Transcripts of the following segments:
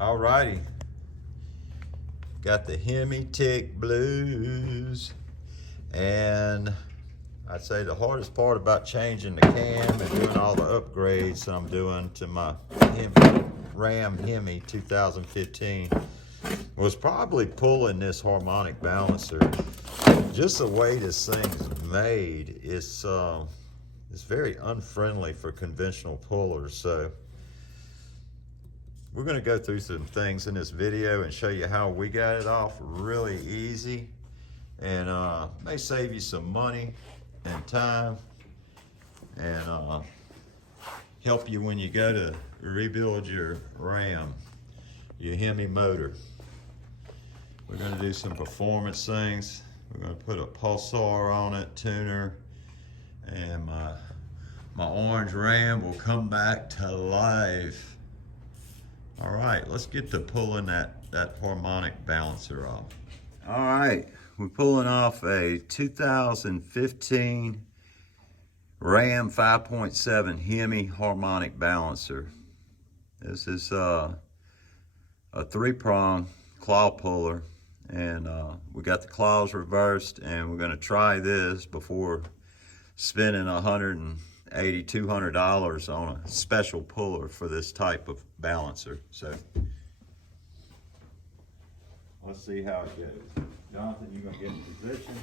Alrighty, got the Hemi Tick Blues, and I'd say the hardest part about changing the cam and doing all the upgrades that I'm doing to my Ram Hemi 2015 was probably pulling this harmonic balancer. Just the way this thing's made, it's very unfriendly for conventional pullers. So we're going to go through some things in this video and show you how we got it off really easy, and may save you some money and time, and help you when you go to rebuild your Ram, your Hemi motor. We're going to do some performance things. We're going to put a pulsar on it, tuner, and my orange Ram will come back to life. All right, let's get to pulling that harmonic balancer off. All right, we're pulling off a 2015 Ram 5.7 Hemi harmonic balancer. This is a 3-prong claw puller, and we got the claws reversed, and we're gonna try this before spending $180, $200 on a special puller for this type of balancer. So let's see how it goes. Jonathan, you're gonna get in position.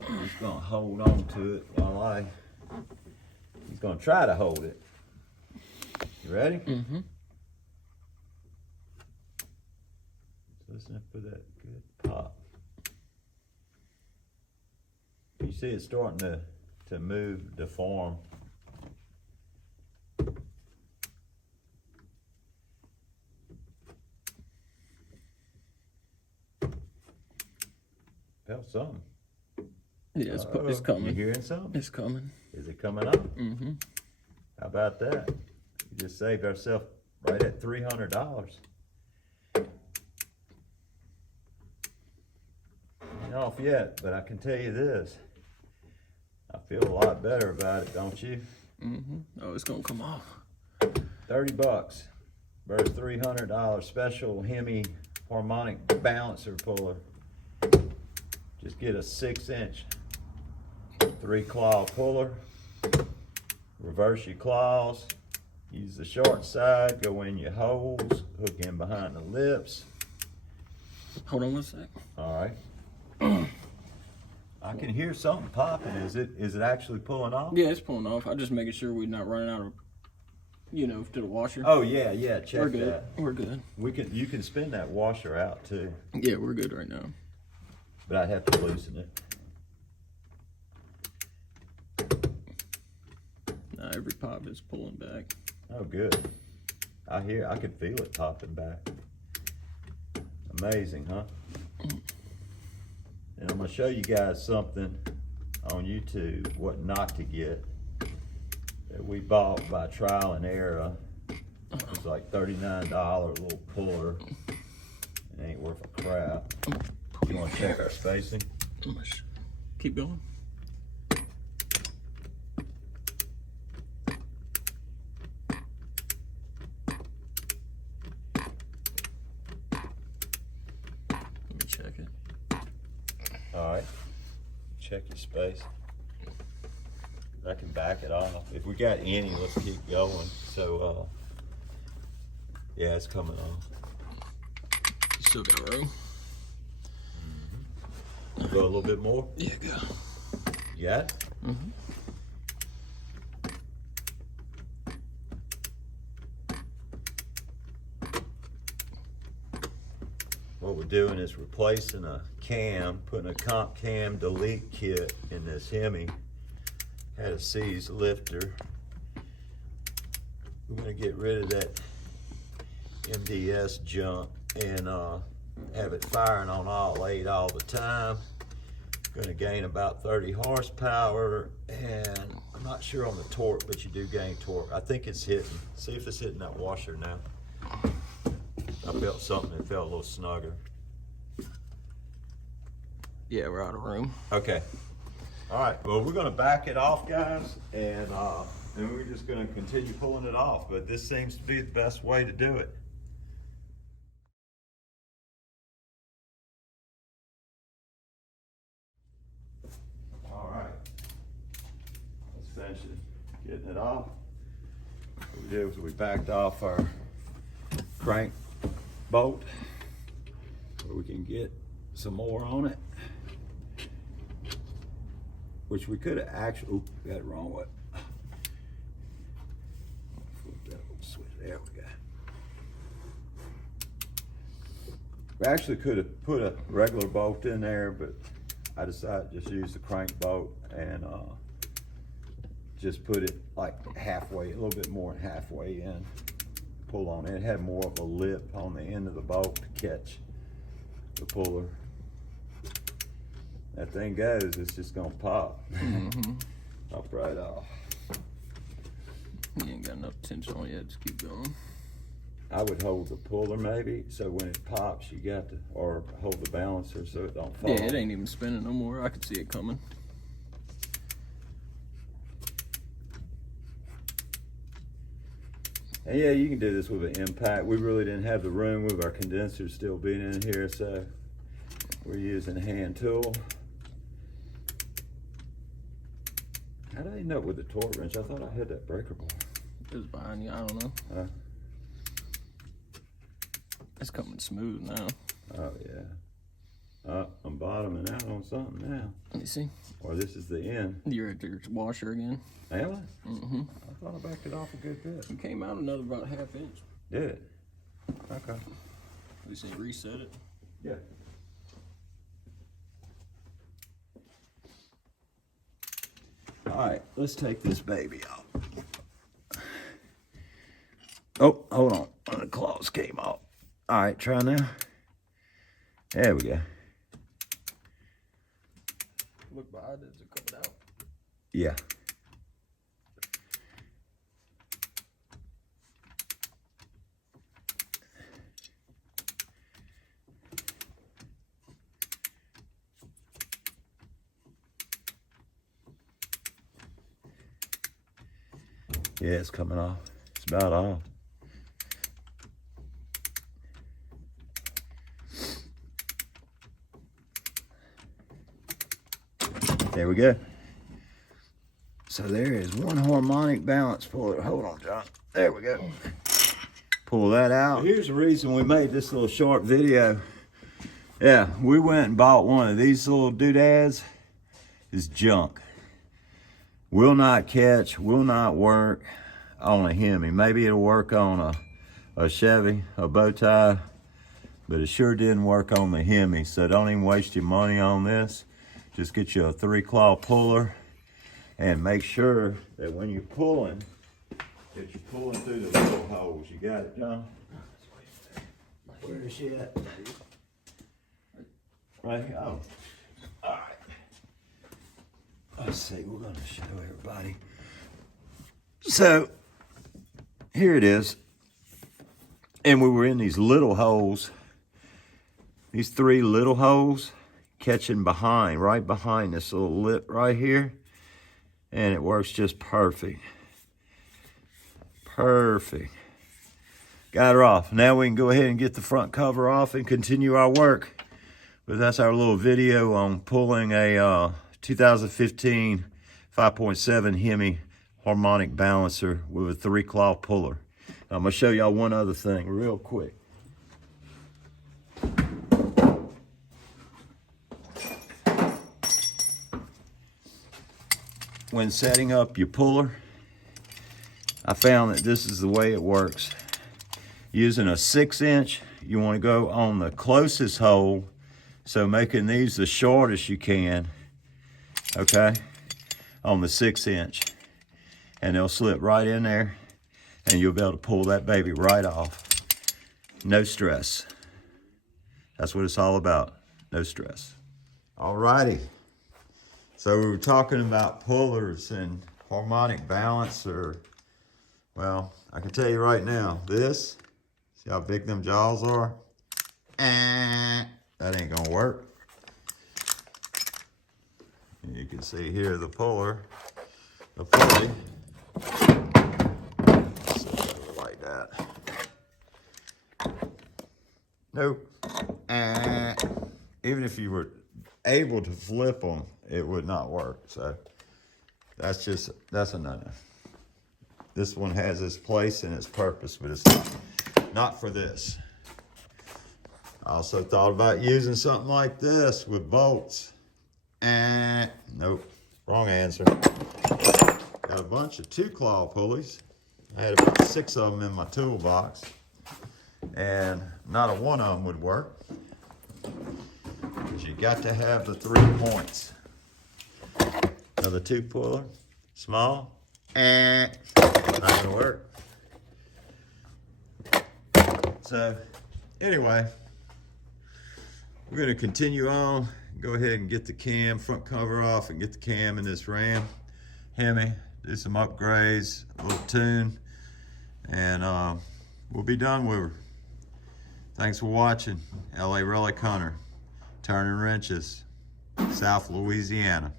He's gonna hold on to it while he's gonna try to hold it. You ready? Mm-hmm. Listen for that good pop. You see it's starting to move, deform. Felt something. Yeah, it's coming. You hearing something? It's coming. Is it coming up? Mm-hmm. How about that? We just saved ourselves right at $300. Ain't off yet, but I can tell you this. I feel a lot better about it, don't you? Mm-hmm. Oh, it's gonna come off. $30 versus $300 special Hemi harmonic balancer puller. Just get a 6-inch 3-claw puller. Reverse your claws. Use the short side. Go in your holes. Hook in behind the lips. Hold on one sec. All right. I can hear something popping. Is it actually pulling off? Yeah, it's pulling off. I'm just making sure we're not running out of, to the washer. Oh yeah, check We're good. that. We're good. You can spin that washer out too. Yeah, we're good right now. But I'd have to loosen it. Nah, every pop is pulling back. Oh good. I can feel it popping back. Amazing, huh? And I'm gonna show you guys something on YouTube, what not to get, that we bought by trial and error. It's like $39 little puller. It ain't worth a crap. You wanna check our spacing? Keep going. Let me check it. All right, check your space. I can back it off. If we got any, let's keep going. So, yeah, it's coming off. Still got room. Go a little bit more. Yeah, go. You got it? Mm-hmm. What we're doing is replacing a cam, putting a comp cam delete kit in this Hemi. Had a seize lifter. We're gonna get rid of that MDS junk and have it firing on all 8 all the time. Gonna gain about 30 horsepower, and I'm not sure on the torque, but you do gain torque. I think it's hitting. See if it's hitting that washer now. I felt something that felt a little snugger. Yeah, we're out of room. Okay. All right, well, we're gonna back it off, guys, and then we're just gonna continue pulling it off, but this seems to be the best way to do it. All right, let's finish it, getting it off. What we did was we backed off our crank bolt where we can get some more on it, which we could have actually, oop, got it wrong way. Flip that little switch, there we go. We actually could have put a regular bolt in there, but I decided to just use the crank bolt and just put it like halfway, a little bit more than halfway in. Pull on it. It had more of a lip on the end of the bolt to catch the puller. That thing goes, it's just gonna pop. Pop right off. You ain't got enough tension on it yet, just keep going. I would hold the puller maybe, so when it pops, you got to, or hold the balancer so it don't fall. Yeah, it ain't even spinning no more. I could see it coming. And yeah, you can do this with an impact. We really didn't have the room with our condensers still being in here, so we're using a hand tool. How did I end up with the torque wrench? I thought I had that breaker bar. It was behind you, I don't know. It's coming smooth now. Oh yeah. I'm bottoming out on something now. Let me see. Or this is the end. You're at your washer again. Am I? I thought I backed it off a good bit. It came out another about a half inch. Did it? Okay. We see reset it. Yeah. All right, let's take this baby out. Oh, hold on. The claws came off. All right, try now. There we go. Look behind it, is it coming out? Yeah. Yeah, it's coming off. It's about off. There we go. So there is one harmonic balance puller. Hold on, John. There we go. Pull that out. Here's the reason we made this little short video. Yeah, we went and bought one of these little doodads. It's junk. Will not catch, will not work on a Hemi. Maybe it'll work on a Chevy, a bow tie, but it sure didn't work on the Hemi. So don't even waste your money on this. Just get you a 3-claw puller and make sure that when you're pulling, that you're pulling through the little holes. You got it, John? Where is she at? Right here. Oh. All right. Let's see, we're gonna show everybody. So, here it is. And we were in these little holes, these 3 little holes, catching behind, right behind this little lip right here. And it works just perfect. Perfect. Got her off. Now we can go ahead and get the front cover off and continue our work. But that's our little video on pulling a 2015 5.7 Hemi harmonic balancer with a 3-claw puller. I'm gonna show y'all one other thing real quick. When setting up your puller, I found that this is the way it works. Using a 6-inch, you want to go on the closest hole, so making these the shortest you can, okay, on the 6-inch. And they'll slip right in there, and you'll be able to pull that baby right off. No stress. That's what it's all about, no stress. All righty. So we were talking about pullers and harmonic balancer. Well, I can tell you right now, this, see how big them jaws are? That ain't gonna work. And you can see here the puller, the pulley. Like that. Nope. Even if you were able to flip them, it would not work. So that's a no-no. This one has its place and its purpose, but it's not for this. I also thought about using something like this with bolts. Nope, wrong answer. Got a bunch of 2-claw pulleys. I had about 6 of them in my toolbox, and not a one of them would work. But you got to have the 3 points. Another 2-puller, small, not gonna work. So anyway, we're gonna continue on. Go ahead and get the cam front cover off and get the cam in this Ram Hemi. Do some upgrades, a little tune, and we'll be done with her. Thanks for watching. LA Relic Hunter, turning wrenches, South Louisiana.